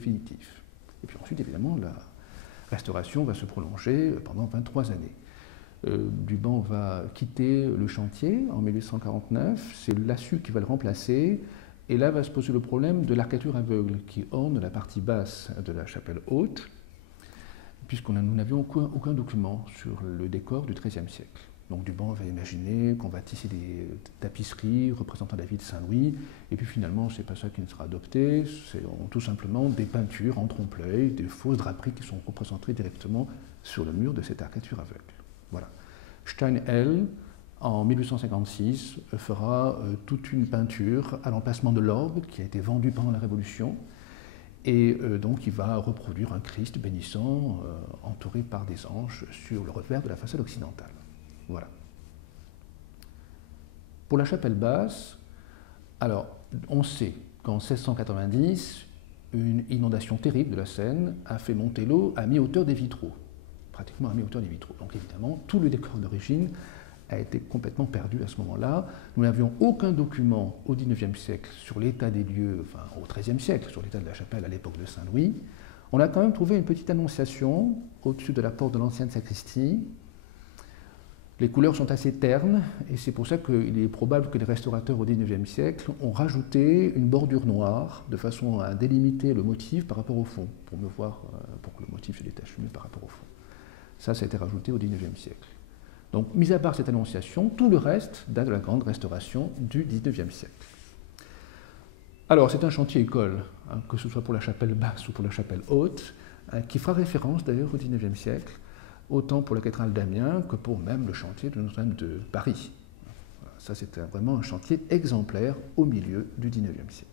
définitif. Et puis ensuite, évidemment, la restauration va se prolonger pendant 23 années. Duban va quitter le chantier en 1849, c'est Lassus qui va le remplacer, et là va se poser le problème de l'arcature aveugle qui orne la partie basse de la chapelle haute, puisque nous n'avions aucun document sur le décor du XIIIe siècle. Donc Duban va imaginer qu'on va tisser des tapisseries représentant la vie de Saint-Louis, et puis finalement, ce n'est pas ça qui ne sera adopté, c'est tout simplement des peintures en trompe-l'œil, des fausses draperies qui sont représentées directement sur le mur de cette arcature aveugle. Voilà. Stein-L, en 1856, fera toute une peinture à l'emplacement de l'orgue qui a été vendu pendant la Révolution, et donc il va reproduire un Christ bénissant entouré par des anges sur le revers de la façade occidentale. Voilà. Pour la chapelle basse, alors on sait qu'en 1690, une inondation terrible de la Seine a fait monter l'eau à mi-hauteur des vitraux, pratiquement à mi-hauteur des vitraux. Donc évidemment, tout le décor d'origine a été complètement perdu à ce moment-là. Nous n'avions aucun document au XIXe siècle sur l'état des lieux, enfin au XIIIe siècle, sur l'état de la chapelle à l'époque de Saint-Louis. On a quand même trouvé une petite annonciation au-dessus de la porte de l'ancienne sacristie. Les couleurs sont assez ternes, et c'est pour ça qu'il est probable que les restaurateurs au XIXe siècle ont rajouté une bordure noire de façon à délimiter le motif par rapport au fond, pour que le motif se détache mieux par rapport au fond. Ça a été rajouté au XIXe siècle. Donc, mis à part cette annonciation, tout le reste date de la grande restauration du XIXe siècle. Alors, c'est un chantier école, hein, que ce soit pour la chapelle basse ou pour la chapelle haute, hein, qui fera référence d'ailleurs au XIXe siècle, autant pour la cathédrale d'Amiens que pour même le chantier de Notre-Dame de Paris. Ça, c'était vraiment un chantier exemplaire au milieu du XIXe siècle.